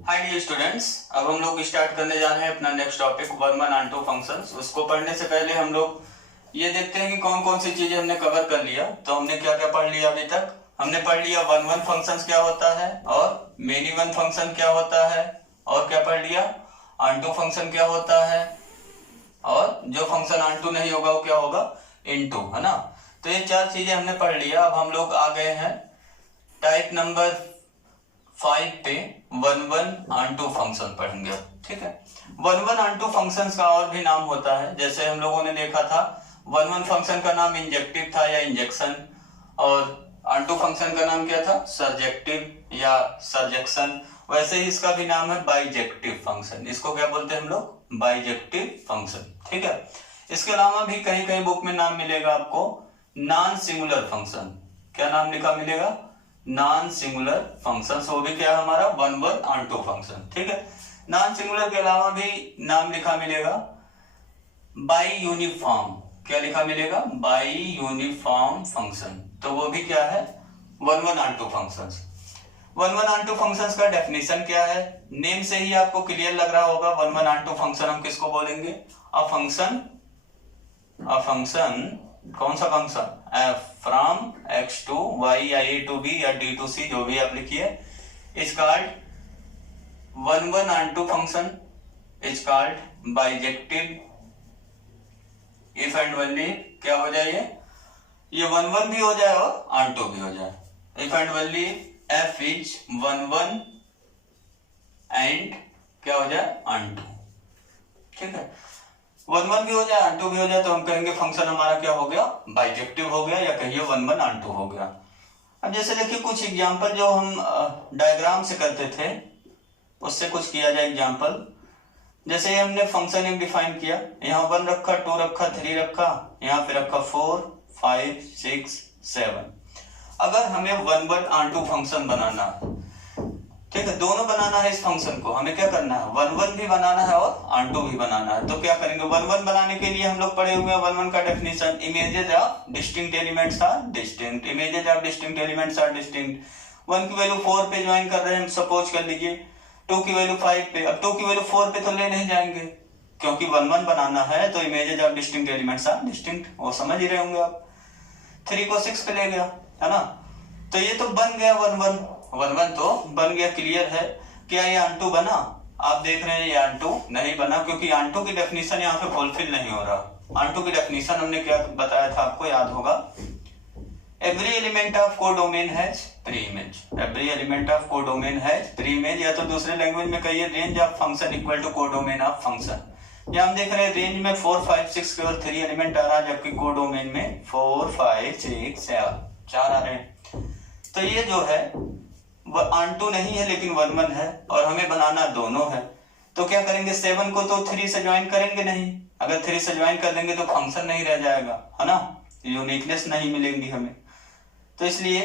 Hi dear students, अब हम लोग स्टार्ट करने जा रहे हैं अपना next topic one one onto functions. उसको पढ़ने से पहले हम लोग ये देखते हैं कि कौन कौन सी चीजें हमने कवर कर लिया। तो हमने क्या क्या पढ़ लिया अभी तक। हमने पढ़ लिया वन वन फंक्शंस क्या होता है और मेनी वन फंक्शन क्या होता है, और क्या पढ़ लिया ऑन टू फंक्शन क्या होता है, और जो फंक्शन ऑन टू नहीं होगा वो क्या होगा, इन टू, है ना। तो ये चार चीजें हमने पढ़ लिया। अब हम लोग आ गए हैं टाइप नंबर 5 पे one one onto function पढ़ेंगे। ठीक है, one one onto function का और भी नाम होता है। जैसे हम लोगों ने देखा था वन वन फंक्शन का नाम इंजेक्टिव था या इंजेक्शन, और ऑन टू फंक्शन का नाम क्या था, सरजेक्टिव या सरजेक्शन। वैसे ही इसका भी नाम है बाइजेक्टिव फंक्शन। इसको क्या बोलते हैं हम लोग, बाइजेक्टिव फंक्शन। ठीक है, इसके अलावा भी कहीं कहीं बुक में नाम मिलेगा आपको नॉन सिंगुलर फंक्शन। क्या नाम लिखा मिलेगा, नॉन सिंगुलर फंक्शन। वो भी क्या है हमारा one one onto function. ठीक है, नॉन सिंगुलर के अलावा भी नाम लिखा मिलेगा बाई यूनिफॉर्म। क्या लिखा मिलेगा, बाई यूनिफॉर्म फंक्शन। तो वो भी क्या है, one one onto function. One one onto function का डेफिनेशन क्या है, नेम से ही आपको क्लियर लग रहा होगा। One one onto function हम किसको बोलेंगे, अ फंक्शन कौन सा function, F from X to Y या ए टू बी या डी टू सी, जो भी आप लिखिए, is called one one onto function, is called bijective if and only. क्या हो जाए, ये वन वन भी हो जाए और ऑन टू भी हो जाए। If and only F is one one and क्या हो जाए, ऑन टू। ठीक है, वन वन भी हो जाए ऑन टू भी हो जाए तो हम कहेंगे फंक्शन हमारा क्या हो गया, बाइजेक्टिव हो गया, या कहिए वन वन ऑन टू हो गया। अब जैसे देखिए कुछ एग्जांपल जो हम डायग्राम से करते थे उससे कुछ किया जाए एग्जांपल। जैसे हमने फंक्शन एक डिफाइन किया, यहाँ वन रखा, टू रखा, थ्री रखा, यहाँ पे रखा 4 5 6 7। अगर हमें one one onto function बनाना है, ठीक है, दोनों बनाना है इस फंक्शन को, हमें क्या करना है, वन वन भी बनाना है और ऑन टू भी बनाना है। तो क्या करेंगे, वन वन बनाने के लिए हम लोग पढ़े हुए हैं वन वन का डेफिनेशन, images of distinct elements are distinct, images of distinct elements are distinct. One की वैल्यू 4 पे ज्वाइन कर रहे हैं, सपोज कर लीजिए, टू की वैल्यू 5 पे। अब टू की वैल्यू 4 पे तो ले नहीं जाएंगे क्योंकि वन वन बनाना है, तो images of distinct elements are distinct, वो समझ ही रहे होंगे आप। 3 को 6 पे ले गया, है ना, तो ये तो बन गया वन वन, वन वन तो बन गया, क्लियर है। क्या ये ऑन टू बना, आप देख रहे हैं ये ऑन टू नहीं बना, क्योंकि ऑन टू की डेफिनेशन यहाँ पे फुलफिल नहीं हो रहा। ऑन टू की डेफिनेशन हमने क्या बताया था, आपको याद होगा, every element of codomain has pre image, every element of codomain has pre image, या तो दूसरे लैंग्वेज में कहिए range of function equal to codomain of function. यहाँ हम देख रहे हैं रेंज में 4 5 6 केवल 3 एलिमेंट आ रहा है, जबकि कोडोमेन में 4 5 6 7 4 आ रहे हैं। तो ये जो है वो ऑन टू नहीं है लेकिन वन वन है, और हमें बनाना दोनों है। तो क्या करेंगे, 7 को तो 3 से ज्वाइन करेंगे नहीं, अगर 3 से ज्वाइन कर देंगे तो फंक्शन नहीं रह जाएगा, है ना, यूनिकनेस नहीं मिलेंगी हमें। तो इसलिए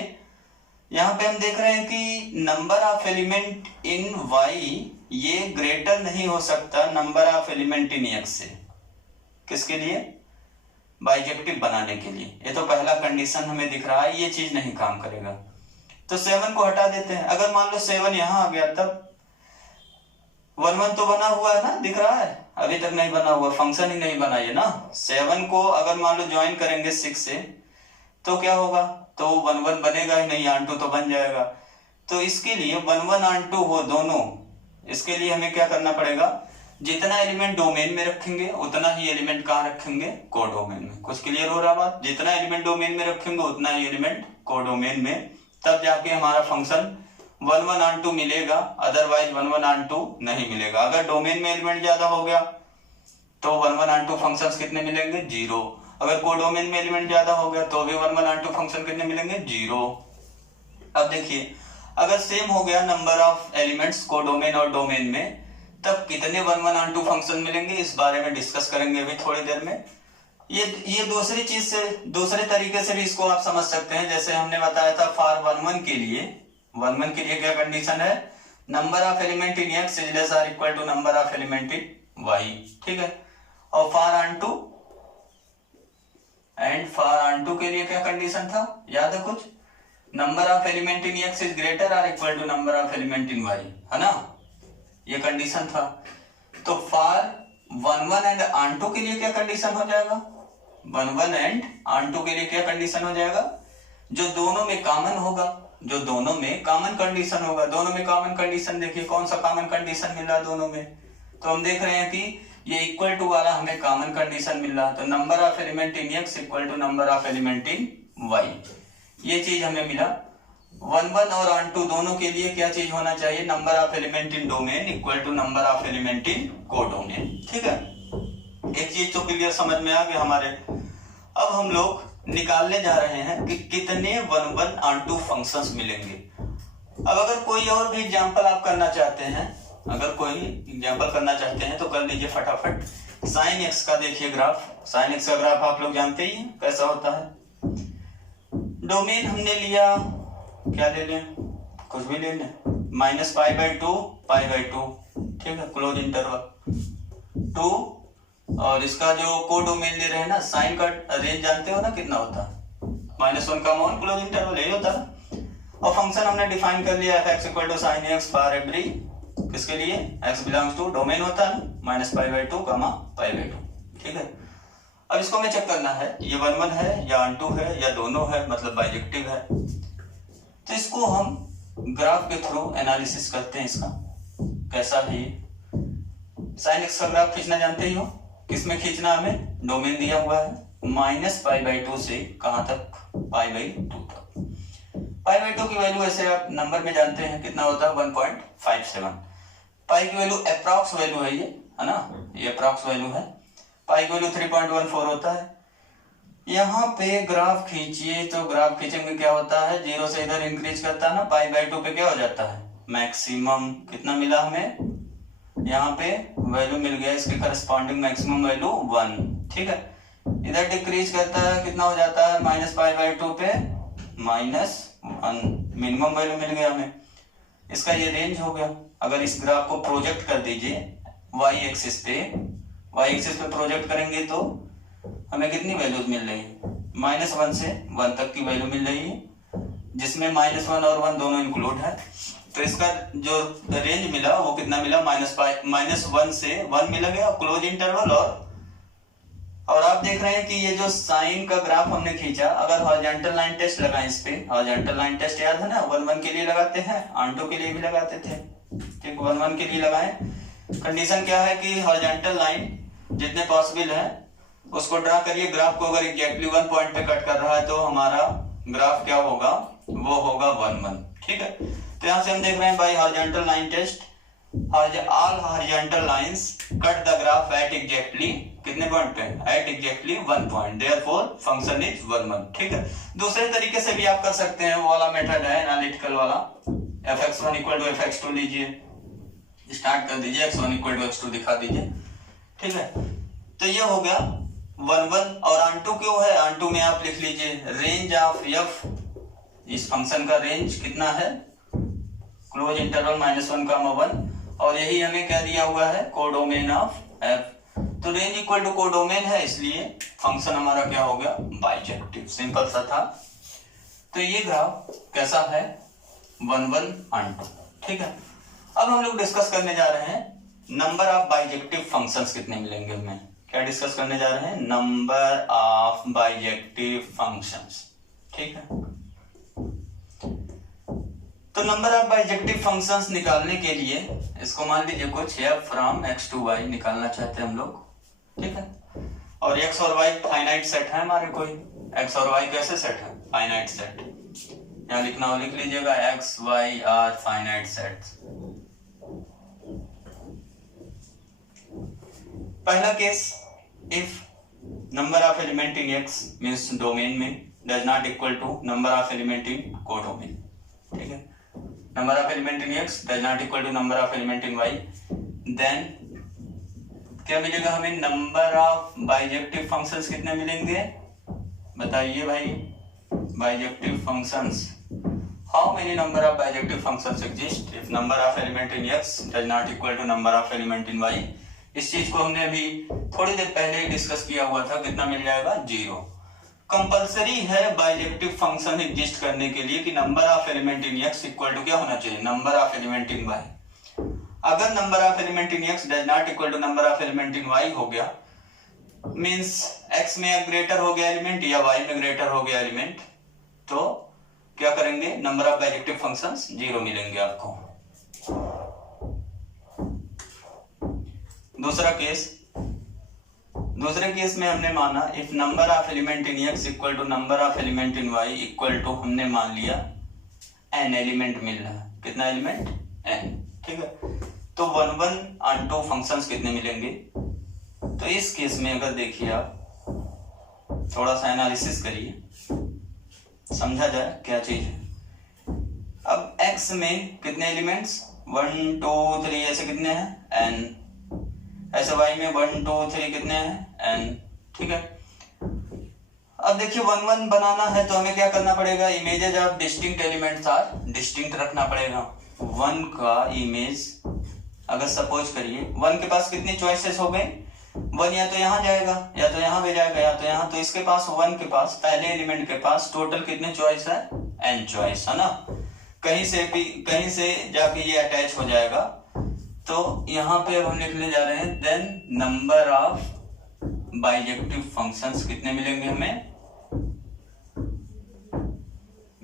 यहाँ पे हम देख रहे हैं कि number of element in Y ये ग्रेटर नहीं हो सकता number of element in X से। किसके लिए, बाइजेक्टिव बनाने के लिए। ये तो पहला कंडीशन हमें दिख रहा है, ये चीज नहीं काम करेगा, तो 7 को हटा देते हैं। अगर मान लो 7 यहां आ गया, तब वन वन तो बना हुआ है ना, दिख रहा है, अभी तक नहीं बना हुआ, फंक्शन ही नहीं बना ये ना। 7 को अगर मान लो ज्वाइन करेंगे 6 से तो क्या होगा, तो वन वन बनेगा ही नहीं, ऑन टू तो बन जाएगा। तो इसके लिए वन वन ऑन टू हो दोनों, इसके लिए हमें क्या करना पड़ेगा, जितना एलिमेंट डोमेन में रखेंगे उतना ही एलिमेंट कहाँ रखेंगे, कोडोमेन में। कुछ क्लियर हो रहा बात, जितना एलिमेंट डोमेन में रखेंगे उतना ही एलिमेंट कोडोमेन में, तब जाके हमारा function one one onto मिलेगा, otherwise one one onto नहीं मिलेगा। अगर डोमेन में एलिमेंट ज्यादा हो गया तो one one onto function कितने मिलेंगे, 0। अगर कोडोमेन में एलिमेंट ज्यादा हो गया तो भी one one onto function कितने मिलेंगे, 0। अब देखिए, अगर सेम हो गया नंबर ऑफ एलिमेंट्स कोडोमेन और डोमेन में, तब कितने one one onto function मिलेंगे, इस बारे में डिस्कस करेंगे अभी थोड़ी देर में। ये दूसरी चीज से, दूसरे तरीके से भी इसको आप समझ सकते हैं। जैसे हमने बताया था फॉर वन वन के लिए क्या कंडीशन है, number of element in X is less or equal to number of element in Y, ठीक है। और फॉर ऑन टू के लिए क्या कंडीशन था, याद है कुछ, number of element in X is greater or equal to number of element in Y, है ना। ये कंडीशन था। तो फॉर 1 1 एंड ऑन2 के लिए क्या कंडीशन हो जाएगा, 1 1 एंड ऑन2 के लिए क्या कंडीशन हो जाएगा, जो दोनों में कॉमन होगा, जो दोनों में कॉमन कंडीशन होगा। दोनों में कॉमन कंडीशन देखिए कौन सा कॉमन कंडीशन मिल रहा है दोनों में, तो हम देख रहे हैं कि ये इक्वल टू वाला हमें कॉमन कंडीशन मिल रहा है। तो number of element in x equal to number of element in y, ये चीज हमें मिला। 1 1 और ऑन2 दोनों के लिए क्या चीज होना चाहिए, number of element in domain equal to number of element in codomain. ठीक है, एक चीज तो क्लियर समझ में आ गया हमारे। अब हम लोग निकालने जा रहे हैं कि कितने 1 1 ऑन2 फंक्शंस मिलेंगे। अब अगर कोई और भी एग्जांपल आप करना चाहते हैं, अगर कोई एग्जांपल करना चाहते हैं तो कर लीजिए फटाफट। साइन x का देखिए ग्राफ, साइन x का ग्राफ आप लोग जानते ही हैं कैसा होता है। डोमेन हमने लिया, क्या ले लें, कुछ भी ले लें, -π/2 π/2, ठीक है, क्लोज इंटरवल 2। और इसका जो कोडोमेन ले रहे हैं ना, साइन का रेंज जानते हो ना कितना होता है, -1 का मान क्लोज इंटरवल यही होता है। और फंक्शन हमने डिफाइन कर लिया f(x = sin x for every, किसके लिए, x बिलोंग्स टू डोमेन होता है -π/2 π/2, ठीक है। अब इसको हमें चेक करना है ये 1 1 है या ऑन2 है या दोनों है, मतलब बाइजेक्टिव है। तो इसको हम ग्राफ के थ्रू एनालिसिस करते हैं इसका कैसा है। साइन x का ग्राफ खींचना जानते ही हो, किसमें खींचना, हमें डोमेन दिया हुआ है -π/2 से कहां तक, π/2 तक। π/2 की वैल्यू ऐसे आप नंबर में जानते हैं कितना होता है, 1.57। पाई की वैल्यू अप्रॉक्स वैल्यू है, ये है ना, ये अप्रॉक्स वैल्यू है। पाई की वैल्यू 3.14 होता है। यहाँ पे ग्राफ खींचिए तो ग्राफ खींचेंगे क्या होता है, 0 से इधर इंक्रीज करता है ना, π/2 पे क्या हो जाता है, मैक्सिमम। कितना मिला हमें, यहाँ पे वैल्यू मिल गया, इसके करस्पॉन्डिंग मैक्सिमम वैल्यू 1, ठीक है। इधर डिक्रीज करता है, कितना हो जाता है, -π/2 पे -1, मिनिमम वैल्यू मिल गया हमें। इसका ये रेंज हो गया। अगर इस ग्राफ को प्रोजेक्ट कर दीजिए y एक्सिस पे प्रोजेक्ट करेंगे तो हमें कितनी वैल्यूज मिल रही है, -1 से 1 तक की वैल्यू मिल रही है, जिसमें -1 और 1 दोनों इंक्लूड है। तो इसका जो रेंज मिला वो कितना मिला, -1 से 1 मिला गया क्लोज इंटरवल। और आप देख रहे हैं कि ये जो साइन का ग्राफ हमने खींचा, अगर हॉरिजॉन्टल लाइन टेस्ट लगाएं इस पे, हॉरिजॉन्टल लाइन टेस्ट याद है ना, 1 1 के लिए लगाते हैं, ऑन2 के लिए भी लगाते थे, ठीक, 1 1 के लिए लगाएं। कंडीशन क्या है कि हॉरिजॉन्टल लाइन जितने पॉसिबल है उसको ड्रा करिए। ग्राफ को अगर एग्जैक्टली 1 पॉइंट पे कट कर रहा है तो हमारा ग्राफ क्या होगा, वो होगा 1 1, ठीक है। तो यहाँ से हम देख रहे हैं by horizontal line test, all horizontal lines cut the graph at exactly कितने पॉइंट पे, at exactly 1 point, therefore function is 1 1, ठीक है। दूसरे तरीके से भी आप कर सकते हैं, वो वाला मेथड है एनालिटिकल वाला, fx1 = fx2 लीजिए, स्टार्ट कर दीजिए, x1 = x2 दिखा दीजिए, ठीक है। तो ये हो गया 1 1। और ऑन2 क्यों है, ऑन2 में आप लिख लीजिए रेंज ऑफ f, इस फंक्शन का रेंज कितना है, क्लोज इंटरवल -1, 1, और यही हमें क्या दिया हुआ है, कोडोमेन ऑफ f। तो रेंज इक्वल टू कोडोमेन है, इसलिए फंक्शन हमारा क्या हो गया, बाइजेक्टिव, सिंपल सा था। तो ये ग्राफ कैसा है, 1 1 ऑन2, ठीक है। अब हम लोग डिस्कस करने जा रहे हैं नंबर ऑफ बाइजेक्टिव फंक्शंस कितने मिलेंगे हमें। क्या डिस्कस करने जा रहे हैं, नंबर ऑफ बाइजेक्टिव फंक्शंस, ठीक है। तो नंबर ऑफ बाइजेक्टिव फंक्शंस निकालने के लिए इसको मान लीजिए कुछ f from x to y निकालना चाहते हैं हम लोग, ठीक है। और x और y फाइनाइट सेट है हमारे, कोई x और y कैसे सेट है, फाइनाइट सेट। यहाँ लिखना हो लिख लीजिएगा, x y are finite set. पहला case, if number of element in x means domain में does not equal to number of element in codomain, ठीक है। Number of element in x does not equal to number of element in y, then क्या मिलेगा हमें, number of bijective functions कितने मिलेंगे, बताइए भाई, bijective functions, how many number of bijective functions exist if number of element in x does not equal to number of element in y। इस चीज को हमने अभी थोड़ी देर पहले ही डिस्कस किया हुआ था, कितना मिल जाएगा, 0। कंपलसरी है बाइजेक्टिव फंक्शन एग्जिस्ट करने के लिए कि number of element in x equal to क्या होना चाहिए, number of element in y। अगर number of element in x does not equal to number of element in y हो गया, मींस x में ग्रेटर हो गया एलिमेंट या y में ग्रेटर हो गया एलिमेंट, तो क्या करेंगे, नंबर ऑफ बाइजेक्टिव फंक्शंस 0 मिलेंगे आपको। दूसरे केस में हमने माना if number of element in x equal to number of element in y equal to, हमने मान लिया n एलिमेंट मिल रहा है। कितना एलिमेंट, n, ठीक है। तो 1 1 और 2 फंक्शंस कितने मिलेंगे। तो इस केस में अगर देखिए आप थोड़ा सा एनालिसिस करिए, समझा जाए क्या चीज है। अब x में कितने एलिमेंट्स, 1 2 3 ऐसे कितने हैं, n, ऐसे y में 1 2 3 कितने हैं, n, ठीक है। अब देखिए 1 1 बनाना है तो हमें क्या करना पड़ेगा, images of distinct elements are distinct रखना पड़ेगा। 1 का इमेज अगर सपोज करिए 1 के पास कितनी चॉइसेस हो गई, 1 या तो यहाँ जाएगा या तो यहाँ भी जाएगा या तो यहाँ, तो इसके पास 1 के पास पहले एलिमेंट के पास टोटल कितने चॉइस है, n चॉइस, है ना। कहीं से जाके ये अटैच हो जाएगा। तो यहाँ पे अब हम लिखने जा रहे हैं then number of bijective functions कितने मिलेंगे हमें,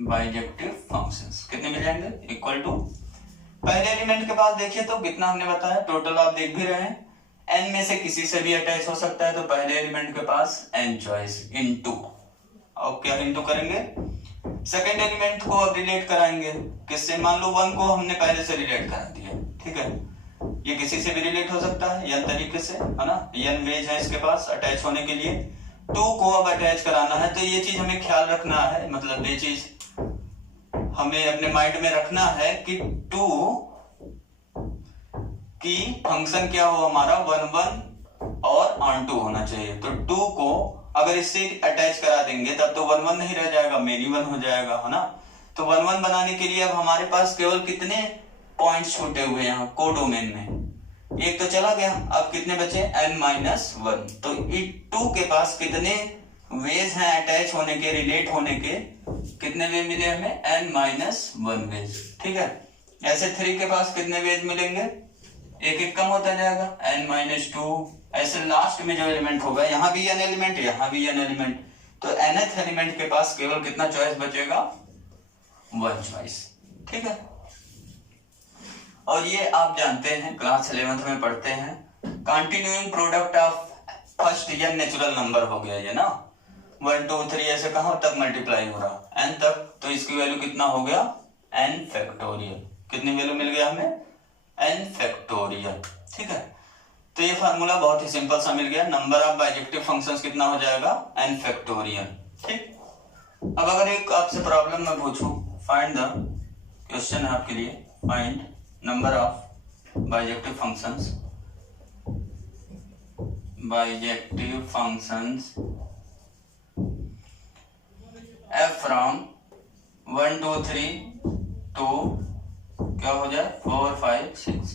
बाइजेक्टिव फंक्शंस कितने मिल जाएंगे, इक्वल टू पहले एलिमेंट के पास देखिए तो कितना हमने बताया, टोटल आप देख भी रहे हैं, n में से किसी से भी अटैच हो सकता है, तो पहले एलिमेंट के पास n चॉइस इनटू, और क्या इनटू करेंगे, सेकंड एलिमेंट को अब रिलेट कराएंगे किससे, मान लो 1 को हमने पहले से रिलेट करा दिया, ठीक है। ये किसी से भी रिलेट हो सकता है n तरीके से, है ना, n वेज है इसके पास अटैच होने के लिए। 2 को अब अटैच कराना है, तो ये चीज हमें ख्याल रखना है, मतलब ये चीज हमें अपने माइंड में रखना है कि 2 की फंक्शन क्या हो हमारा 1 1 और ऑन 2 होना चाहिए। तो 2 को अगर इससे अटैच करा देंगे तब तो 1 1 नहीं रह जाएगा, मेनी 1 हो जाएगा, है ना। तो 1 1 बनाने के लिए अब हमारे पास केवल कितने पॉइंट्स छूटे हुए यहाँ कोडोमेन में, एक तो चला गया, अब कितने बचे n-1। तो 2 के पास कितने वेज हैं अटैच होने के, रिलेट होने के, कितने वे मिले हमें, n-1 वेज, ठीक है। ऐसे 3 के पास कितने वेज मिलेंगे, एक एक कम होता जाएगा, n-2। ऐसे लास्ट में जो एलिमेंट होगा, यहाँ भी n एलिमेंट, यहाँ भी n एलिमेंट, तो nth एलिमेंट के पास केवल कितना चॉइस बचेगा, 1 चॉइस, ठीक है। और ये आप जानते हैं क्लास 11th में पढ़ते हैं, continuing product of first n natural number हो गया ये ना, 1 2 3 ऐसे कहां तक मल्टीप्लाई हो रहा, n तक, तो इसकी वैल्यू कितना हो गया, n फैक्टोरियल, कितनी वैल्यू मिल गया हमें, n फैक्टोरियल, ठीक है। तो ये फार्मूला बहुत ही सिंपल सा मिल गया, नंबर ऑफ बाइजेक्टिव फंक्शंस कितना हो जाएगा, n फैक्टोरियल, ठीक। अब अगर एक आपसे प्रॉब्लम में पूछूं, फाइंड द, क्वेश्चन है आपके लिए, find number of bijective functions f from 1 2 3 to क्या हो जाए 4 5 6।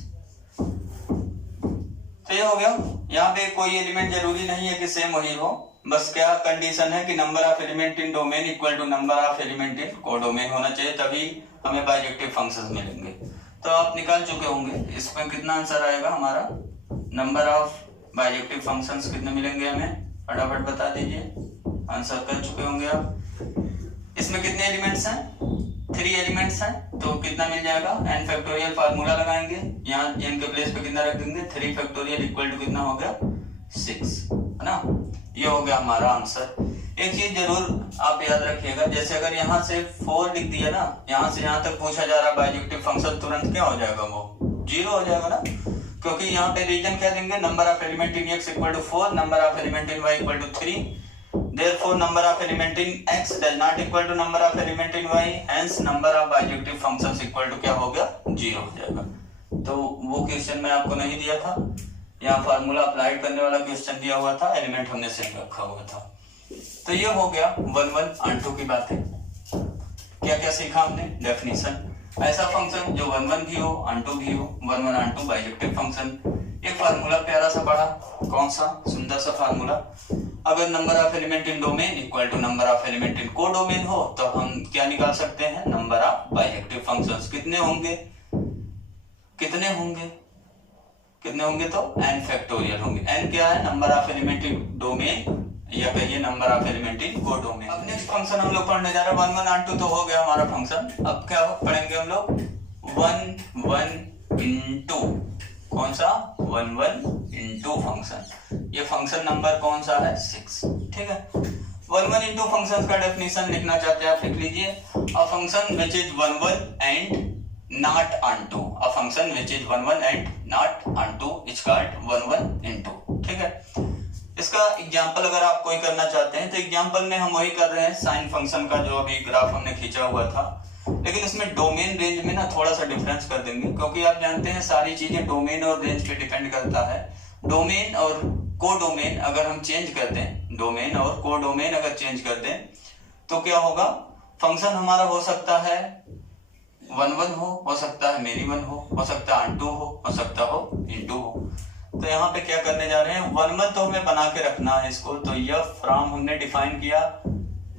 तो ये हो गया। यहाँ पे कोई एलिमेंट जरूरी नहीं है कि सेम वही हो, बस क्या कंडीशन है कि number of element in domain equal to number of element in codomain होना चाहिए, तभी हमें बाइजेक्टिव फंक्शंस मिलेंगे। तो आप निकाल चुके होंगे, इसमें कितना आंसर आएगा हमारा, नंबर ऑफ बाइजेक्टिव फंक्शंस कितने मिलेंगे हमें, फटाफट बता दीजिए, आंसर कर चुके होंगे आप। इसमें कितने एलिमेंट्स हैं, 3 एलिमेंट्स हैं, तो कितना मिल जाएगा, n फैक्टोरियल फार्मूला लगाएंगे, यहाँ n के प्लेस पे कितना रख देंगे, 3 फैक्टोरियल इक्वल टू कितना हो गया 6, है ना। ये हो गया हमारा आंसर। एक चीज जरूर आप याद रखिएगा, जैसे अगर यहाँ से 4 लिख दिया ना, यहाँ से यहाँ तक पूछा जा रहा है बाइजेक्टिव फंक्शन, तुरंत क्या हो जाएगा, वो 0 हो जाएगा ना, क्योंकि यहाँ पे रीजन क्या देंगे, number of element in x equal to 4, number of element in y equal to 3, therefore number of element in x does not equal to number of element in y, hence number of bijective functions equal to क्या हो गया, 0 हो जाएगा। तो वो question में आपको नहीं दिया था, यहाँ फार्मूला अप्लाई करने वाला क्वेश्चन दिया हुआ था, एलिमेंट हमने सेम रखा हुआ था। तो ये हो गया 1 1 और 2 की बातें। क्या क्या सीखा हमने, डेफिनेशन, ऐसा फंक्शन जो 1 1 भी हो और 2 भी हो, 1 1 और 2 बाइजेक्टिव फंक्शन। एक फार्मूला प्यारा सा पढ़ा, कौन सा, सुंदर सा फार्मूला, अगर number of element in domain equal to number of element in codomain हो तो हम क्या निकाल सकते हैं, नंबर ऑफ बाइजेक्टिव फंक्शंस कितने होंगे, कितने होंगे तो n फैक्टोरियल होंगे। n क्या है, number of element in domain या कहिए number of element in codomain. अब नेक्स्ट फंक्शन हम लोग पढ़ने जा रहे हैं 1 1 and 2 तो हो गया हमारा फंक्शन। अब क्या पढ़ेंगे हम लोग 1 1 into कौन सा 1 1 into फंक्शन। ये फंक्शन नंबर कौन सा है 6, ठीक है। 1 1 into फंक्शन का डेफिनेशन लिखना चाहते हैं आप लिख लीजिए। A function which is 1 1 and not onto, a function which is 1 1 and not onto is called 1 1 into, ठीक है। इसका एग्जांपल अगर आप कोई करना चाहते हैं तो एग्जांपल में हम वही कर रहे हैं साइन फंक्शन का जो अभी ग्राफ हमने खींचा हुआ था, लेकिन इसमें डोमेन रेंज में ना थोड़ा सा डिफरेंस कर देंगे, क्योंकि आप जानते हैं सारी चीजें डोमेन और रेंज पे डिपेंड करता है। डोमेन और कोडोमेन अगर हम चेंज कर दें, डोमेन और कोडोमेन अगर चेंज कर दें तो क्या होगा, फंक्शन हमारा हो सकता है 1 1 हो सकता है मेनी 1 हो सकता है onto हो सकता हो into हो। तो यहाँ पे क्या करने जा रहे हैं 1 1 तो हमें बना के रखना है इसको, तो यह फ्रॉम हमने डिफाइन किया,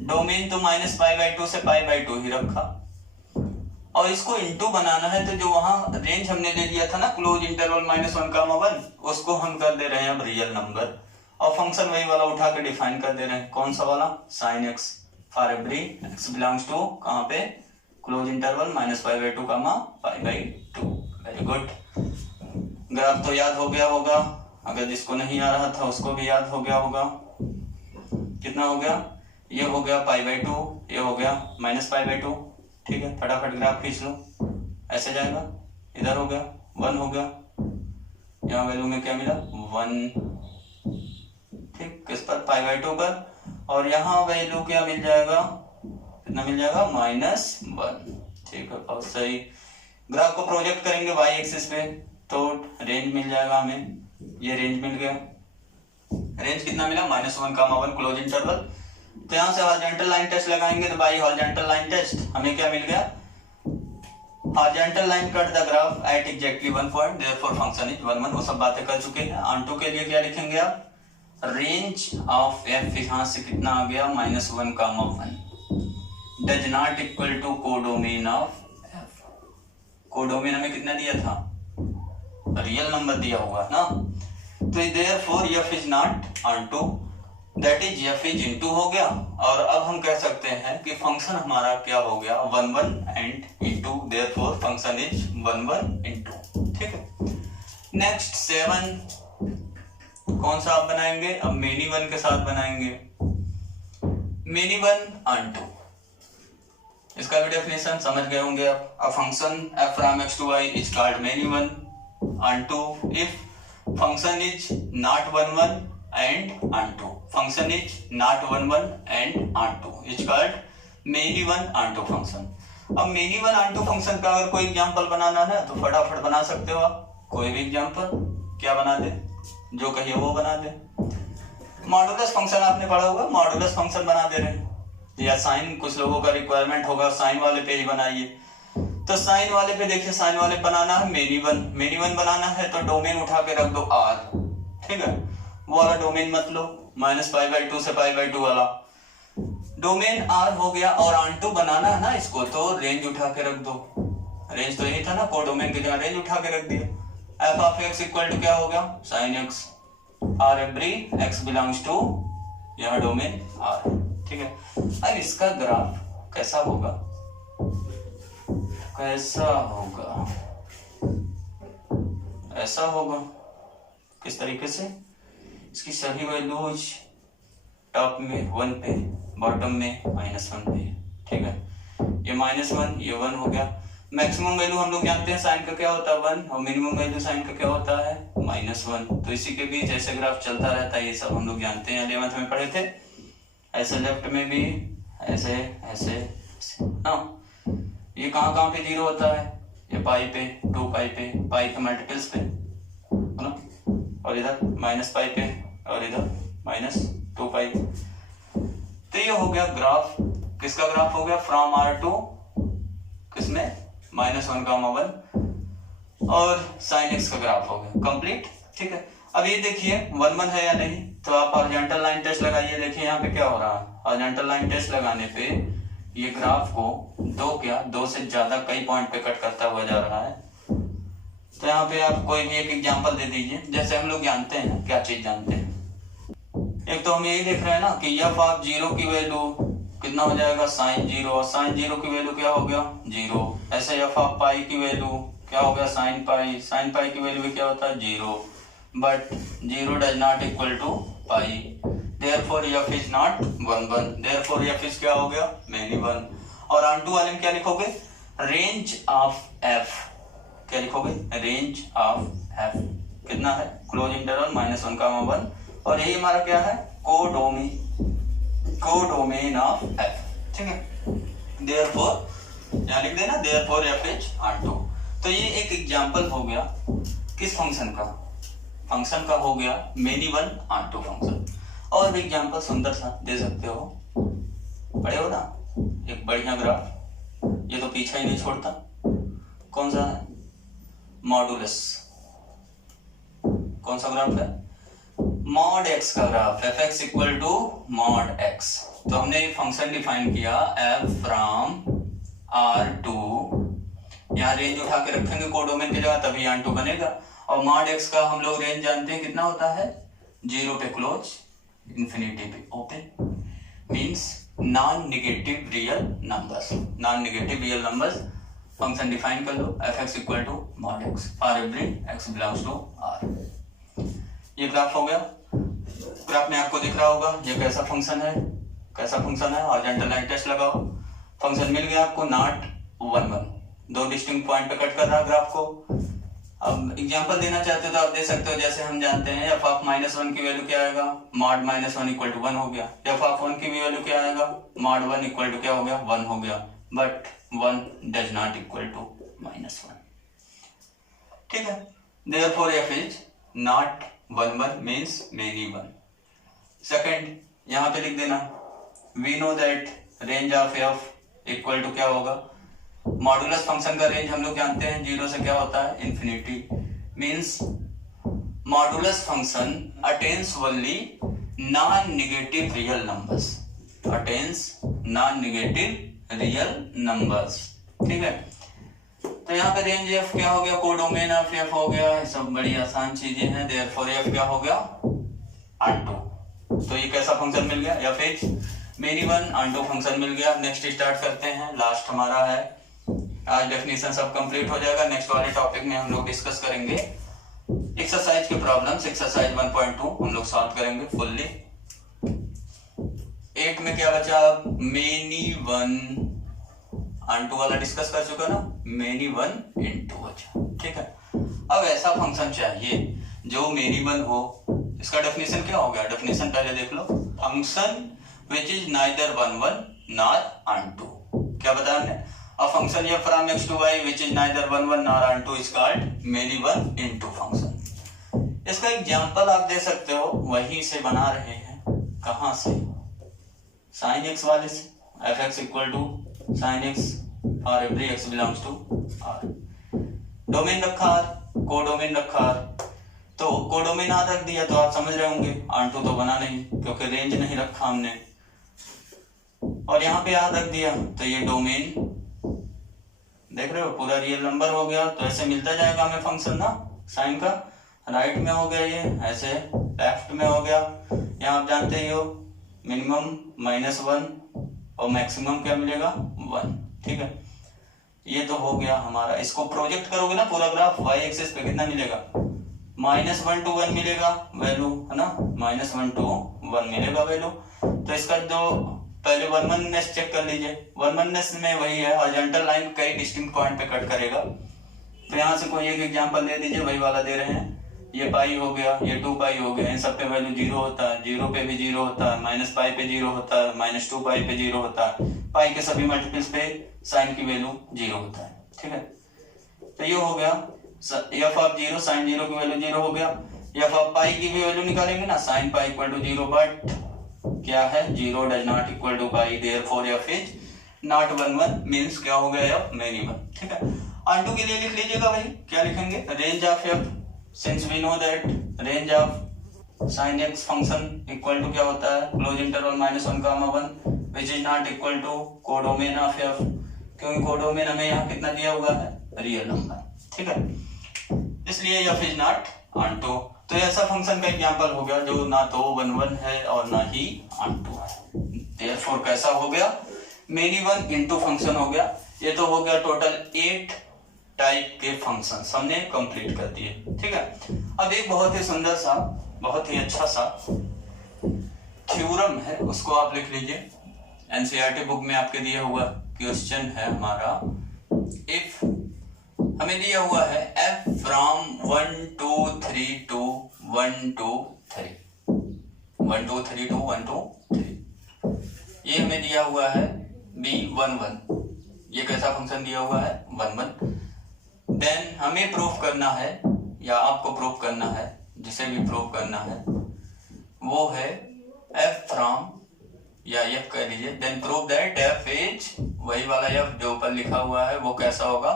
डोमेन तो -π/2 से π/2 ही रखा, और इसको इनटू बनाना है तो जो वहां रेंज हमने ले लिया था ना क्लोज इंटरवल -1, उसको हम कर दे रहे हैं अब रियल नंबर, और फंक्शन वही वाला उठा के डिफाइन कर दे रहे हैं, कौन सा वाला sin x for every x belongs to कहां पे close interval -π/2 π/2। Very good, graph तो याद हो गया होगा, अगर जिसको नहीं आ रहा था उसको भी याद हो गया होगा। कितना हो गया, ये हो गया π/2, ये हो गया -π/2, ठीक है। फटाफट ग्राफ खींच लो, ऐसे जाएगा, इधर हो गया 1 हो गया, यहाँ वैल्यू में क्या मिला 1, ठीक, किस पर π/2 पर, और यहाँ वैल्यू क्या मिल जाएगा, कितना मिल जाएगा -1, ठीक है, बहुत सही। ग्राफ को प्रोजेक्ट करेंगे y एक्सिस पे तो रेंज मिल जाएगा हमें, ये रेंज मिल गया, रेंज कितना मिला -1, क्लोज इंटरवल। तो यहाँ से हॉरिजॉन्टल लाइन टेस्ट लगाएंगे तो बाई हॉरिजॉन्टल लाइन टेस्ट हमें क्या मिल गया, horizontal line cut the graph at exactly 1 point, therefore function is 1 1। वो सब बातें कर चुके हैं। onto के लिए क्या लिखेंगे आप, रेंज ऑफ f यहाँ से कितना आ गया -1, does not equal to codomain of f। Codomain हमें कितना दिया था, रियल नंबर दिया हुआ ना, तो therefore f is not onto, that is f is into हो गया, और अब हम कह सकते हैं कि फंक्शन हमारा क्या हो गया 1 1 and into, therefore function is 1 1 into, ठीक है। नेक्स्ट 7 कौन सा आप बनाएंगे, अब मेनी 1 के साथ बनाएंगे, मेनी 1 onto, इसका भी डेफिनेशन समझ गए होंगे आप। A function f from x to y is called many 1 onto if function is not 1 1 and onto, function is not 1 1 and onto is called many 1 onto function। अब many 1 onto function का अगर कोई example बनाना है तो फटाफट बना सकते हो आप, कोई भी एग्जांपल, क्या बना दे, जो कहिए वो बना दे। मॉडुलस फंक्शन आपने पढ़ा हुआ, मॉडुलस फंक्शन बना दे रहे हैं, या साइन, कुछ लोगों का रिक्वायरमेंट होगा साइन वाले पे ही बनाइए, तो साइन वाले पे देखिए, साइन वाले बनाना है मेनी 1 बनाना है तो डोमेन उठा के रख दो r, ठीक है, वो वाला डोमेन मत लो, -π/2 से π/2 वाला डोमेन r हो गया, और onto बनाना है ना इसको तो रेंज उठा के रख दो, रेंज तो यही था ना, कोडोमेन की जगह रेंज उठा के रख दिया। f of x equal to क्या हो गया sin x और एवरी x बिलोंग्स टू यह डोमेन r, ठीक है। अब इसका ग्राफ कैसा होगा, कैसा होगा, ऐसा होगा, किस तरीके से, इसकी सभी वैल्यूज टॉप में 1 पे, बॉटम में -1 पे, ठीक है, ये -1 ये 1 हो गया। मैक्सिमम वैल्यू हम लोग जानते हैं साइन का क्या होता है 1, और मिनिमम वैल्यू साइन का क्या होता है -1, तो इसी के बीच ऐसे ग्राफ चलता रहता है, ये सब हम लोग जानते हैं, 11th में पढ़े थे, ऐसे लेफ्ट में भी ऐसे ऐसे हाँ, ये कहाँ कहाँ पे 0 होता है, ये पाई पे, 2 पाई पे, पाई के मल्टीपल्स पे है ना, और इधर -π पे, और इधर -2 पाई। तो ये हो गया ग्राफ, किसका ग्राफ हो गया, फ्रॉम r टू किसमें -1, और sin x का ग्राफ हो गया कंप्लीट, ठीक है। अब ये देखिए 1 1 है या नहीं, तो आप हॉरिजॉन्टल लाइन टेस्ट लगाइए, देखिए यहाँ पे क्या हो रहा है, हॉरिजॉन्टल लाइन टेस्ट लगाने पे ये ग्राफ को 2 से ज्यादा कई पॉइंट पे कट करता हुआ जा रहा है, तो यहाँ पे आप कोई भी एक एग्जांपल दे दीजिए। जैसे हम लोग जानते हैं, क्या चीज जानते हैं, एक तो हम यही देख रहे हैं ना कि एफ ऑफ जीरो की वैल्यू कितना हो जाएगा साइन जीरो, और साइन जीरो की वैल्यू क्या हो गया जीरो। ऐसे एफ ऑफ पाई की वैल्यू क्या हो गया साइन पाई, साइन पाई की वैल्यू भी क्या होता है zero, but zero does not equal to pi, therefore F is not 1 1, therefore F is क्या हो गया मेनी 1। और ऑन टू वाले में क्या लिखोगे, रेंज ऑफ एफ, क्या लिखोगे रेंज ऑफ एफ कितना है, क्लोज इंटरवल -1, 1, और यही हमारा क्या है कोडोमेन ऑफ एफ, ठीक है। देयरफॉर यहां लिख देना therefore F is onto. तो ये एक एग्जांपल हो गया किस फंक्शन का, फंक्शन का हो गया मेनी 1 ऑन टू फंक्शन। और भी एग्जांपल सुंदर सा दे सकते हो, पढ़े हो ना, एक बढ़िया ग्राफ, ये तो पीछा ही नहीं छोड़ता, कौन सा है मॉडुलस, कौन सा ग्राफ है मॉड एक्स का graph, F x equal to mod X. तो हमने एक फंक्शन डिफाइन किया एफ फ्रॉम आर टू, यहाँ रेंज उठा के रखेंगे कोडोमेन की जगह, तभी आर टू बनेगा। और मॉड एक्स का हम लोग रेंज जानते हैं कितना होता है, 0 पे क्लोज, इंफिनिटी पे open, means non negative real numbers, non negative real numbers. Function define कर लो f x equal to mod x for every x belongs to R. ये ग्राफ हो गया, ग्राफ में आपको दिख रहा होगा ये कैसा फंक्शन है, कैसा फंक्शन है, हॉरिजॉन्टल लाइन टेस्ट लगाओ, फंक्शन मिल गया आपको नॉट 1 1, दो डिस्टिंक्ट पॉइंट पे कट कर रहा है ग्राफ को। अब एग्जांपल देना चाहते हो तो आप दे सकते हो, जैसे हम जानते हैं एफ ऑफ -1 की वैल्यू क्या आएगा, मॉड -1 इक्वल टू 1 हो गया, एफ ऑफ 1 की वैल्यू क्या आएगा, मॉड 1 इक्वल टू क्या हो गया 1 हो गया, but 1 does not equal to -1, ठीक है। Therefore F is not 1 1 means many 1। Second यहां पे लिख देना, we know that range of F equal to क्या होगा, मॉडुलस फंक्शन का रेंज हम लोग जानते हैं 0 से क्या होता है infinity, means modulus function attains only non negative real numbers, attains non negative real numbers, ठीक है। तो यहाँ पे रेंज एफ क्या हो गया, कोडोमेन ऑफ एफ हो गया, ये सब बड़ी आसान चीजें हैं। देयरफॉर एफ क्या हो गया ऑन टू। तो ये कैसा फंक्शन मिल गया, f is many 1 onto function मिल गया। नेक्स्ट स्टार्ट करते हैं, लास्ट हमारा है, आज डेफिनेशन सब कंप्लीट हो जाएगा। नेक्स्ट वाले टॉपिक में हम लोग डिस्कस करेंगे एक्सरसाइज के प्रॉब्लम्स, एक्सरसाइज 1.2 हम लोग सॉल्व करेंगे फुल्ली। 8 में क्या बचा, मेनी 1 ऑन टू वाला डिस्कस कर चुका ना, मेनी 1 इनटू बचा, ठीक है। अब ऐसा फंक्शन चाहिए जो मेनी 1 हो, इसका डेफिनेशन क्या हो गया, डेफिनेशन पहले देख लो, function which is neither 1 1 nor onto. क्या बताया हमने, a function f from x to y which is neither 1 1 nor on 2 is called many 1 into function। इसका एग्जांपल आप दे सकते हो, वहीं से बना रहे हैं, कहां से, sin x वाले से, f x equal to sin x और every x belongs to r। Domain रखा r, कोडोमेन रखा r, तो कोडोमेन r रख दिया तो आप समझ रहे होंगे, ऑन टू तो बना नहीं क्योंकि रेंज नहीं रखा हमने, और यहाँ पे r रख दिया तो ये डोमेन देख रहे हो पूरा रियल नंबर हो गया। तो ऐसे मिलता जाएगा हमें फंक्शन ना, साइन का राइट में हो गया ये, ऐसे लेफ्ट में हो गया। यहाँ आप जानते ही हो मिनिमम -1 और मैक्सिमम क्या मिलेगा 1, ठीक है। ये तो हो गया हमारा, इसको प्रोजेक्ट करोगे ना पूरा ग्राफ, y एक्सिस पे कितना मिलेगा, -1 to 1 मिलेगा वैल्यू, है ना, -1 to 1 मिलेगा वैल्यू। तो इसका जो पहले 1 1नेस चेक कर लीजिए, 1 1नेस में वही है, हॉरिजॉन्टल लाइन कई डिस्टिंक्ट पॉइंट पे कट करेगा। तो यहाँ से कोई एक एग्जांपल दे दीजिए, वही वाला दे रहे हैं, ये पाई हो गया, ये 2 पाई हो गया, इन सब पे वैल्यू 0 होता है, 0 पे भी 0 होता है, -पाई पे 0 होता है, -2 पाई पे 0 होता है, पाई के सभी मल्टीपल्स पे साइन की वैल्यू 0 होता है, ठीक है। तो ये हो गया एफ ऑफ 0, साइन 0 की वैल्यू 0 हो गया। एफ ऑफ पाई की भी वैल्यू निकालेंगे ना, sine pi equal to 0, but क्या है 0 does not equal to pi, therefore F is not 1 1 means क्या हो गया एफ मेनी 1, ठीक है। ऑन टू के लिए लिख लीजिएगा भाई, क्या लिखेंगे, range of F, since we know that range of sin x function equal to क्या होता है, closed interval -1, 1 which is not equal to codomain of F, क्योंकि कोडोमेन हमें यहाँ कितना दिया हुआ है, रियल नंबर, ठीक है। इसलिए एफ इज नॉट ऑनटू। तो ऐसा फंक्शन का एग्जांपल हो गया जो ना तो 1 है और ना ही ऑनटू है। देयरफॉर कैसा हो गया, मेनी वन इनटू फंक्शन हो गया। ये तो हो गया टोटल 8 टाइप के फंक्शन हमने कंप्लीट कर दिए। ठीक है, अब एक बहुत ही सुंदर सा, बहुत ही अच्छा सा थ्योरम है, उसको आप लिख लीजिए। एनसीईआरटी बुक में आपके दिया हुआ क्वेश्चन है हमारा, इफ हमें दिया हुआ है f फ्रॉम 1 2 3 to 1 2 3 1 2 3 to 1 2 3, ये हमें दिया हुआ है b 1 1, ये कैसा फंक्शन दिया हुआ है 1 1। देन हमें प्रूफ करना है या आपको प्रूफ करना है, जिसे भी प्रूफ करना है वो है f फ्रॉम या f कह लीजिए, then prove that f is वही वाला f जो ऊपर लिखा हुआ है वो कैसा होगा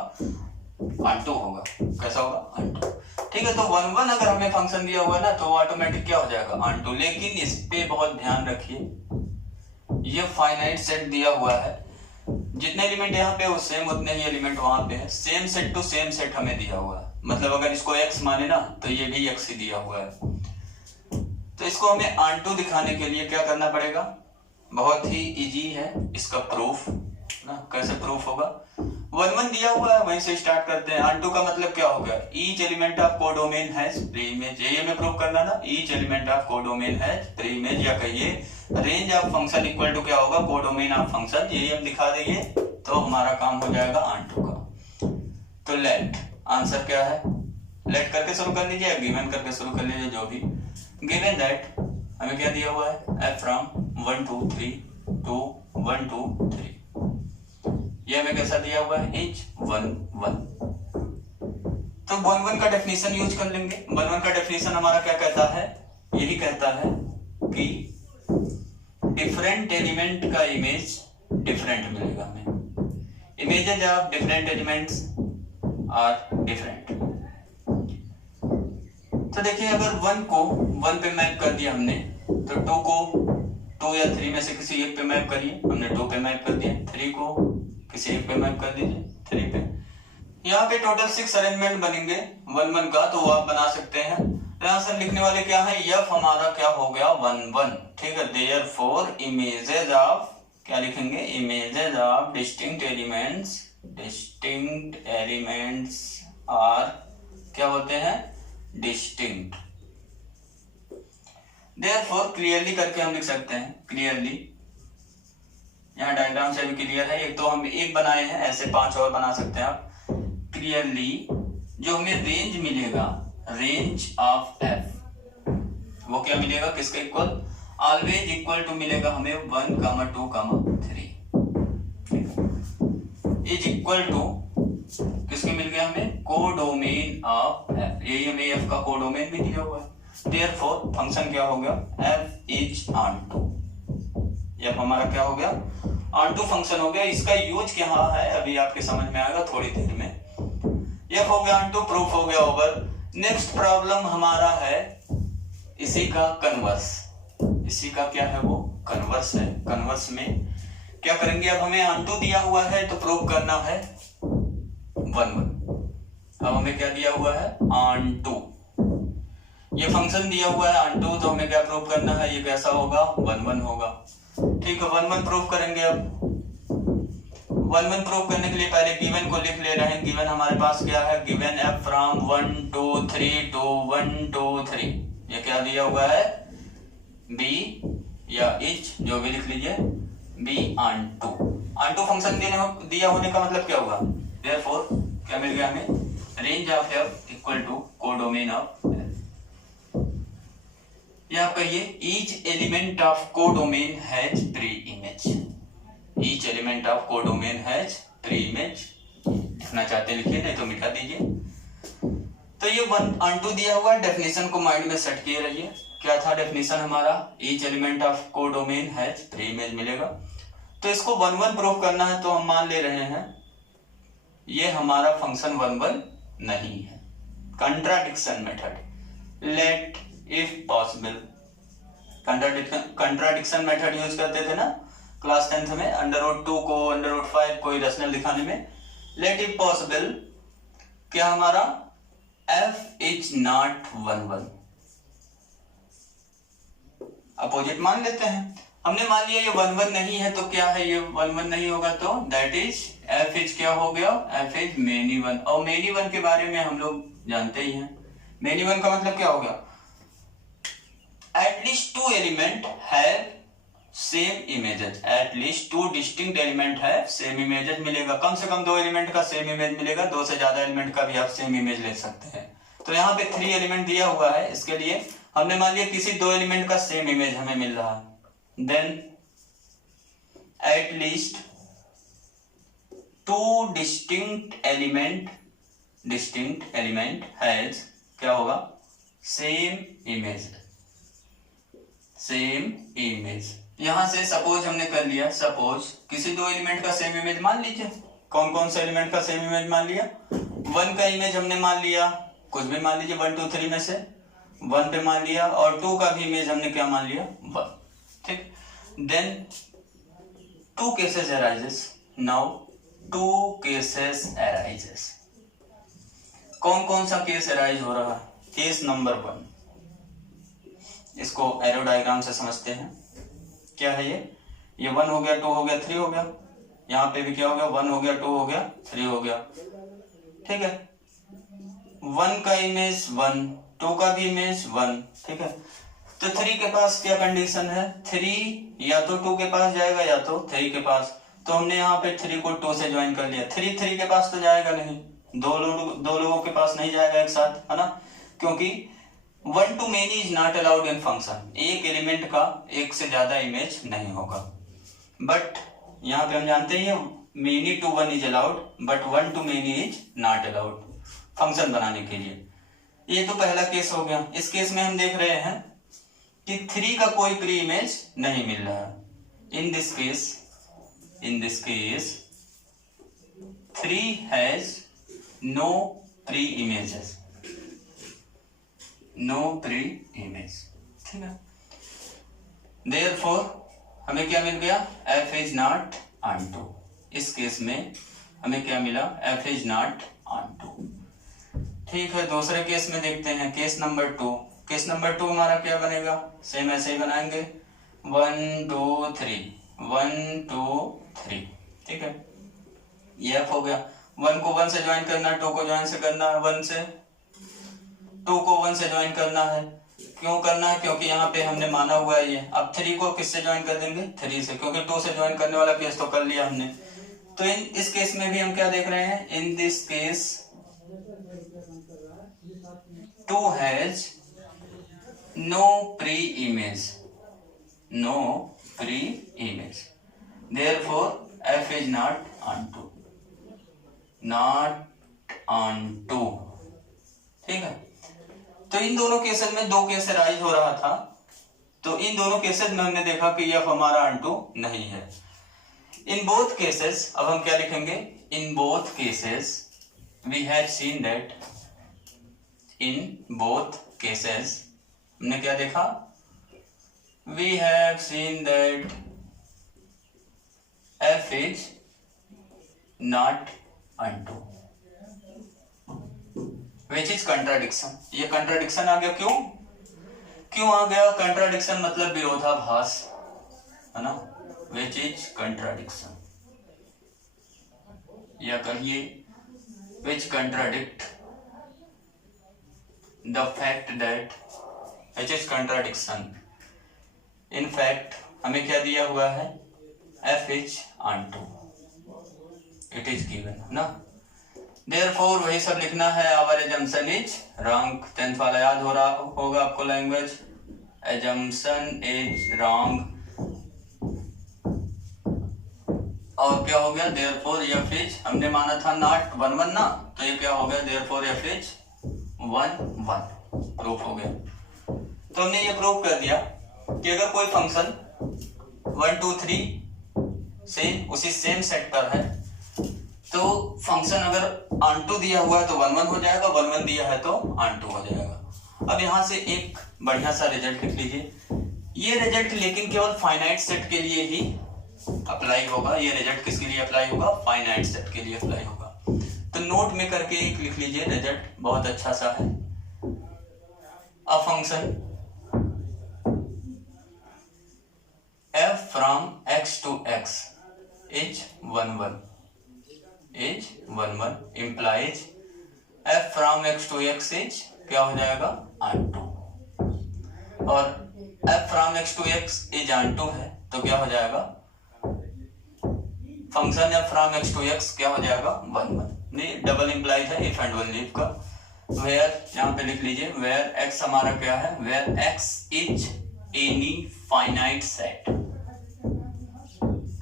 ऑनटू होगा। कैसा होगा ऑनटू। ठीक है, तो 1 1 अगर हमें फंक्शन दिया हुआ है ना तो ऑटोमेटिक क्या हो जाएगा ऑनटू। लेकिन इस पे बहुत ध्यान रखिए, ये फाइनाइट सेट दिया हुआ है, जितने एलिमेंट यहाँ पे सेम उतने ही एलिमेंट वहां पे है। Same set to same set हमें दिया हुआ है, मतलब अगर इसको x माने ना तो ये भी x ही दिया हुआ है। तो इसको हमें ऑनटू दिखाने के लिए क्या करना पड़ेगा, बहुत ही इजी है इसका प्रूफ ना। कैसे प्रूफ होगा, 1 1 दिया हुआ है वहीं से स्टार्ट करते हैं। ऑनटू का मतलब क्या हो गया, each element of codomain has pre image, ये हमें प्रूफ करना ना। Each element of codomain has pre image, या कहिए range of function equal to क्या होगा कोडोमेन ऑफ फंक्शन, यही हम दिखा देंगे तो हमारा काम हो जाएगा ऑनटू का। तो लेट आंसर क्या है, लेट करके शुरू कर लीजिए, गिवन करके शुरू कर लीजिए, जो भी। गिवन दैट हमें क्या दिया हुआ है f फ्रॉम 1 2 3 to 1 2 3, ये हमें कैसा दिया हुआ है इच 1 1। तो 1 1 का डेफिनेशन यूज कर लेंगे। 1 1 का डेफिनेशन हमारा क्या कहता है, यही कहता है कि डिफरेंट एलिमेंट का इमेज डिफरेंट मिलेगा हमें। Images of different elements are different. तो देखिए अगर 1 को 1 पे मैप कर दिया हमने, तो 2 को 2 या 3 में से किसी एक पे मैप करिए, हमने 2 पे मैप कर दिया। 3 को किसी एक पे मैप कर दीजिए 3 पे। यहाँ पे टोटल 6 अरेंजमेंट बनेंगे 1 1 का, तो वो आप बना सकते हैं। आंसर लिखने वाले क्या है, f हमारा क्या हो गया 1 1। ठीक है, देयरफॉर इमेजेस ऑफ क्या लिखेंगे, images of distinct elements are क्या होते हैं डिस्टिंक्ट। देयरफॉर क्लियरली करके हम लिख सकते हैं, क्लियरली, यहाँ डायग्राम से भी क्लियर है। एक तो हम एक बनाए हैं, ऐसे 5 और बना सकते हैं आप। क्लियरली जो हमें रेंज मिलेगा, रेंज ऑफ f वो क्या मिलेगा किसके इक्वल, ऑलवेज इक्वल टू मिलेगा हमें 1 2 3 इज इक्वल टू किसके मिल गया हमें कोडोमेन ऑफ f। यही हमें f का कोडोमेन भी दिया हुआ है। देयरफॉर फंक्शन क्या हो गया f इज ऑनटू। f हमारा क्या हो गया ऑनटू फंक्शन हो गया। इसका यूज क्या है अभी आपके समझ में आएगा थोड़ी देर में। f हो गया ऑनटू, प्रूफ हो गया ओवर। नेक्स्ट प्रॉब्लम हमारा है इसी का कन्वर्स। इसी का क्या है वो कन्वर्स है। कन्वर्स में क्या करेंगे, अब हमें ऑनटू दिया हुआ है तो प्रूफ करना है 1 1। अब हमें क्या दिया हुआ है ऑनटू, ये फंक्शन दिया हुआ है ऑनटू, तो हमें क्या प्रूफ करना है, ये कैसा होगा 1 1 होगा। ठीक है, 1 1 प्रूफ करेंगे। अब 1 1 प्रूफ करने के लिए पहले गिवन को लिख ले रहे हैं। गिवन हमारे पास क्या है, गिवन f फ्रॉम 1 2 3 to 1 2 3, ये क्या दिया हुआ है b या इच जो भी लिख लीजिए b ऑनटू। ऑनटू फंक्शन दिया होने का मतलब क्या होगा, देयरफॉर क्या मिल गया हमें, range of f equal to codomain of f। या आप कहिए each element of codomain has pre image. Each element of codomain has pre image. लिखना चाहते लिखिए, नहीं तो मिटा दीजिए। तो ये ऑनटू दिया हुआ डेफिनेशन को माइंड में सेट किए रहिए। क्या था डेफिनेशन हमारा, each element of codomain has pre image मिलेगा। तो इसको 1 1 प्रूफ करना है, तो हम मान ले रहे हैं ये हमारा फंक्शन 1 1 नहीं है। Contradiction method, let if possible, contradiction method use करते थे ना क्लास 10th में, √2 को √5 को इरेशनल दिखाने में। लेट इफ पॉसिबल क्या हमारा f इज नॉट 1 1, अपोजिट मान लेते हैं। हमने मान लिया ये 1 1 नहीं है तो क्या है, ये 1 1 नहीं होगा तो दैट इज f इज क्या हो गया, f इज मेनी वन। और मेनी वन के बारे में हम लोग जानते ही हैं, मेनी वन का मतलब क्या हो गया, at least 2 element have same images, at least 2 distinct element है सेम इमेजेस मिलेगा, कम से कम 2 एलिमेंट का सेम इमेज मिलेगा, 2 से ज्यादा एलिमेंट का भी आप सेम इमेज ले सकते हैं। तो यहाँ पे 3 एलिमेंट दिया हुआ है, इसके लिए हमने मान लिया किसी 2 एलिमेंट का सेम इमेज हमें मिल रहा है, then at least 2 distinct element has क्या होगा, सेम इमेज। यहां से सपोज हमने कर लिया, सपोज किसी 2 एलिमेंट का सेम इमेज मान लीजिए, कौन कौन सा एलिमेंट का सेम इमेज मान लिया, 1 का इमेज हमने मान लिया, कुछ भी मान लीजिए 1 2 3 में से 1 पे मान लिया, और 2 का भी इमेज हमने क्या मान लिया, 1, ठीक। Then 2 cases arises, now 2 cases arises, कौन कौन सा केस अराइज हो रहा है, केस नंबर 1, इसको एरो डायग्राम से समझते हैं। क्या है ये 1 हो गया, 2 हो गया, 3 हो गया, यहाँ पे भी क्या हो गया, 1 हो गया, 2 हो गया, 3 हो गया, ठीक है। 1 का इमेज 1, 2 का भी इमेज 1, ठीक है। तो 3 के पास क्या कंडीशन है, 3 या तो 2 के पास जाएगा या तो 3 के पास, तो हमने यहाँ पे 3 को 2 से ज्वाइन कर लिया, 3 के पास तो जाएगा नहीं, दो लोगों के पास नहीं जाएगा एक साथ, है ना, क्योंकि 1 to many is not allowed in function, एक एलिमेंट का एक से ज्यादा इमेज नहीं होगा। बट यहाँ पे हम जानते हैं many to 1 is allowed, but 1 to many is not allowed function बनाने के लिए। ये तो पहला केस हो गया। इस केस में हम देख रहे हैं कि 3 का कोई प्री इमेज नहीं मिल रहा है। In this case 3 has no pre images, no pre image, ठीक है। देयरफॉर हमें क्या मिल गया, f इज नॉट ऑनटू। इस केस में हमें क्या मिला, f इज नॉट ऑनटू, ठीक है। दूसरे केस में देखते हैं, केस नंबर 2। केस नंबर 2 हमारा क्या बनेगा, सेम ऐसे ही बनाएंगे, 1 2 3 1 2 3, ठीक है। ये f हो गया, 1 को 1 से ज्वाइन करना है, 2 को ज्वाइन से करना है, 1 से 2 को 1 से ज्वाइन करना है। क्यों करना है, क्योंकि यहाँ पे हमने माना हुआ है ये। अब 3 को किससे ज्वाइन कर देंगे, 3 से, क्योंकि 2 से ज्वाइन करने वाला केस तो कर लिया हमने। तो इस केस में भी हम क्या देख रहे हैं, in this case 2 has no pre image, therefore f is not onto, ठीक है। तो इन दोनों केसेस में 2 केस राइज हो रहा था, तो इन दोनों केसेस में हमने देखा कि f हमारा ऑनटू नहीं है। इन बोथ केसेस, अब हम क्या लिखेंगे, in both cases we have seen that, in both cases हमने क्या देखा, we have seen that f is not onto, which is contradiction. ये कंट्राडिक्शन आ गया, क्यों आ गया कंट्राडिक्शन, मतलब विरोधाभास, है ना, विच इज कंट्राडिक्शन, या कहिए which contradict the fact that, which is contradiction. In fact हमें क्या दिया हुआ है, f is onto, it is given ना, देयरफॉर वही सब लिखना है। Our assumption is wrong, 10th वाला याद हो रहा होगा आपको, लैंग्वेज एजम्पशन इज रॉन्ग, और क्या हो गया, देयरफॉर f इज, हमने माना था नॉट 1 1 ना, तो ये क्या हो गया, देयरफॉर f इज 1 1, प्रूफ हो गया। तो हमने ये प्रूफ कर दिया कि अगर कोई फंक्शन 1 2 3 से उसी सेम सेट पर है, तो फंक्शन अगर ऑनटू दिया हुआ है तो 1 1 हो जाएगा, 1 1 दिया है तो ऑनटू हो जाएगा। अब यहाँ से एक बढ़िया सा रिजल्ट लिख लीजिए। ये रिजल्ट लेकिन केवल फाइनाइट सेट के लिए ही अप्लाई होगा। ये रिजल्ट किसके लिए अप्लाई होगा, फाइनाइट सेट के लिए अप्लाई होगा। तो नोट में करके एक लिख लीजिए, रिजल्ट बहुत अच्छा सा है। A function f from x to x is 1 1 implies f from x to x is क्या हो जाएगा onto, और f from x to x is onto है तो क्या हो जाएगा function f from x to x क्या हो जाएगा 1 1। नहीं, डबल इम्प्लाइज है इफ एंड ओनली इफ का। वेयर यहाँ पे लिख लीजिए, वेयर x हमारा क्या है, where x is any finite set.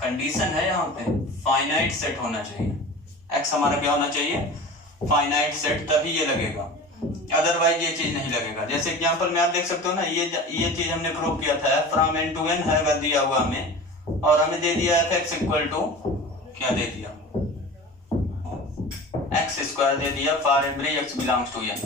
Condition है यहाँ पे फाइनाइट सेट होना चाहिए, x हमारा क्या होना चाहिए फाइनाइट सेट, तभी ये लगेगा, अदरवाइज ये चीज नहीं लगेगा। जैसे एग्जांपल में आप देख सकते हो ना, ये चीज हमने प्रूव किया था, f from n to n है अगर दिया हुआ हमें, और हमें दे दिया fx इक्वल टू क्या दे दिया x स्क्वायर दे दिया for every x belongs to n।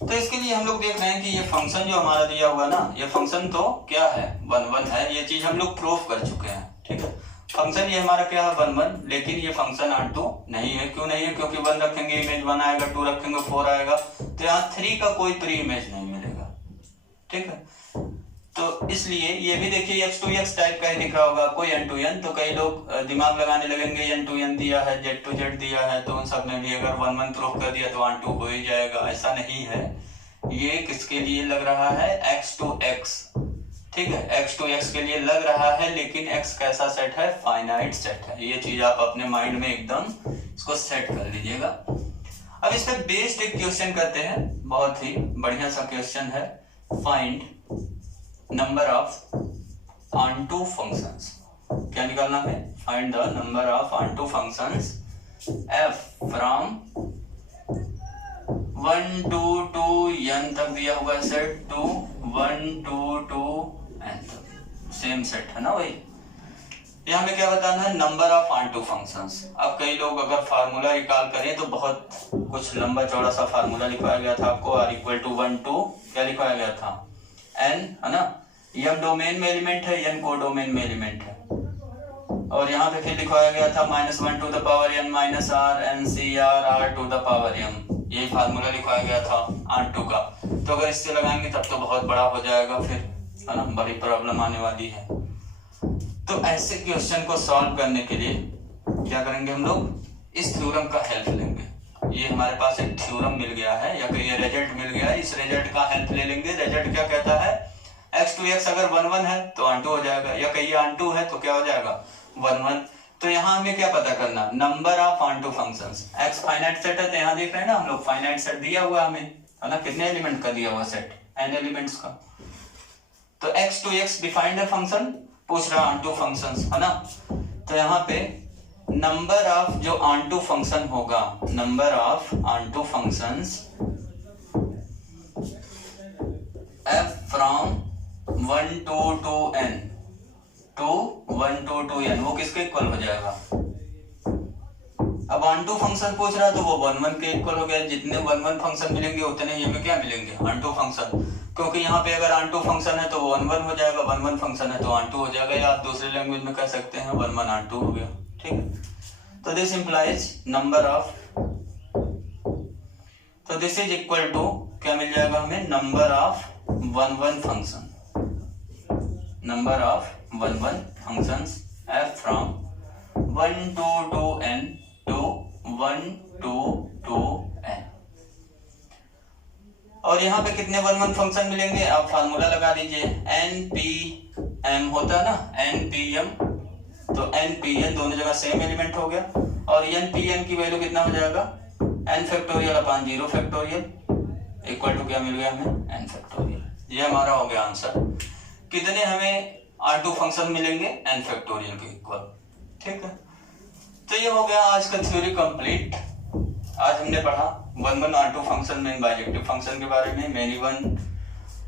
तो इसके लिए हम लोग देख रहे हैं कि ये फंक्शन जो हमारा दिया हुआ ना, ये फंक्शन तो क्या है 1 1 है, ये चीज हम लोग प्रूफ कर चुके हैं, ठीक है। फंक्शन ये हमारा क्या है 1 1, लेकिन ये फंक्शन onto नहीं है। क्यों नहीं है, क्योंकि 1 रखेंगे इमेज 1 आएगा, 2 रखेंगे 4 आएगा, तो यहाँ 3 का कोई प्री इमेज नहीं मिलेगा, ठीक है। तो इसलिए ये भी देखिए x to x टाइप का ही दिख रहा होगा, कोई n to n, तो कई लोग दिमाग लगाने लगेंगे n to n दिया है, z to z दिया है, तो उन सब में भी अगर 1 1 प्रूफ कर दिया तो onto हो ही जाएगा, ऐसा नहीं है। ये किसके लिए लग रहा है x to x, ठीक है, x to x के लिए लग रहा है, लेकिन x कैसा सेट है फाइनाइट सेट है। ये चीज आप अपने माइंड में एकदम इसको सेट कर लीजिएगा। अब इस पे बेस्ड एक क्वेश्चन करते हैं, बहुत ही बढ़िया सा क्वेश्चन है, find number of onto functions. क्या निकालना है, find the number of onto functions f from 1 to 2n तक दिया हुआ है सेट, टू 1 to 2n तक सेम सेट है ना भाई। यहाँ पे क्या बताना है, नंबर ऑफ onto फंक्शंस। अब कई लोग अगर फार्मूला रिकॉल करें तो बहुत कुछ लंबा चौड़ा सा फार्मूला लिखवाया गया था आपको, r इक्वल टू 1 to क्या लिखवाया गया था n, है ना, m डोमेन में एलिमेंट है, n को डोमेन में एलिमेंट है, और यहाँ पे फिर लिखवाया गया था -1 to the power n minus r NCR r to the power m, ये फार्मूला लिखवाया गया था onto का। तो अगर इससे लगाएंगे तब तो बहुत बड़ा हो जाएगा फिर, है ना, बड़ी प्रॉब्लम आने वाली है। तो ऐसे क्वेश्चन को सॉल्व करने के लिए क्या करेंगे हम लोग, इस थ्योरम का हेल्प लेंगे। ये हमारे पास एक थ्योरम मिल गया है या कोई रिजल्ट मिल गया है, इस रिजल्ट का हेल्प ले लेंगे। रिजल्ट क्या कहता है, x to x अगर 1 1 है तो onto हो जाएगा, या कहीं onto है तो क्या हो जाएगा 1 1। तो यहाँ हमें क्या पता करना, number of onto functions. x finite set है तो यहाँ देख रहे हैं ना हम लोग, फाइनाइट सेट दिया हुआ हमें, है ना, कितने एलिमेंट का दिया हुआ सेट, n एलिमेंट्स का। तो x to x डिफाइंड है फंक्शन, पूछ रहा onto फंक्शंस, है ना। तो यहाँ पे नंबर ऑफ जो onto फंक्शन होगा, number of onto functions f from 1 to 2n to 1 to 2n वो किसके इक्वल हो जाएगा। अब onto फंक्शन पूछ रहा तो वो 1 1 के इक्वल हो गया, जितने 1 1 फंक्शन मिलेंगे उतने ही हमें क्या मिलेंगे onto फंक्शन, क्योंकि यहाँ पे अगर onto फंक्शन है तो वो 1 1 हो जाएगा, 1 1 फंक्शन है तो onto हो जाएगा, या आप दूसरे लैंग्वेज में कह सकते हैं 1 1 onto हो गया, ठीक है। तो दिस इंप्लाइज नंबर ऑफ, तो दिस इज इक्वल टू क्या मिल जाएगा हमें, number of 1 1 function, number of 1 1 functions f from 1 to 2n to 1 to 2n। और यहाँ पे कितने 1 1 फंक्शन मिलेंगे, आप फार्मूला लगा दीजिए, npm होता है ना, npm, तो npn दोनों जगह सेम एलिमेंट हो गया, और npn की वैल्यू कितना हो जाएगा, n factorial upon 0 factorial equal to क्या मिल गया हमें, n फैक्टोरियल। ये हमारा हो गया आंसर। कितने हमें onto फंक्शन मिलेंगे, n फैक्टोरियल के इक्वल, ठीक है। तो ये हो गया आज का थ्योरी कंप्लीट। आज हमने पढ़ा 1 1 onto फंक्शन में बाइजेक्टिव फंक्शन के बारे में, मैनी 1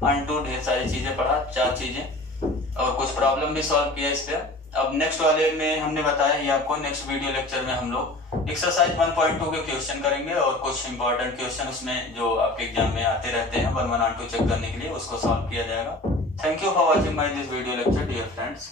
onto ढेर सारी चीजें पढ़ा, 4 चीजें, और कुछ प्रॉब्लम भी सॉल्व किया इस पे। अब नेक्स्ट वाले में हमने बताया ये आपको, नेक्स्ट वीडियो लेक्चर में हम लोग एक्सरसाइज 1.2 के क्वेश्चन करेंगे, और कुछ इंपॉर्टेंट क्वेश्चन उसमें जो आपके एग्जाम में आते रहते हैं 1 1 onto चेक करने के लिए, उसको सॉल्व किया जाएगा। Thank you for watching my this video lecture, dear friends.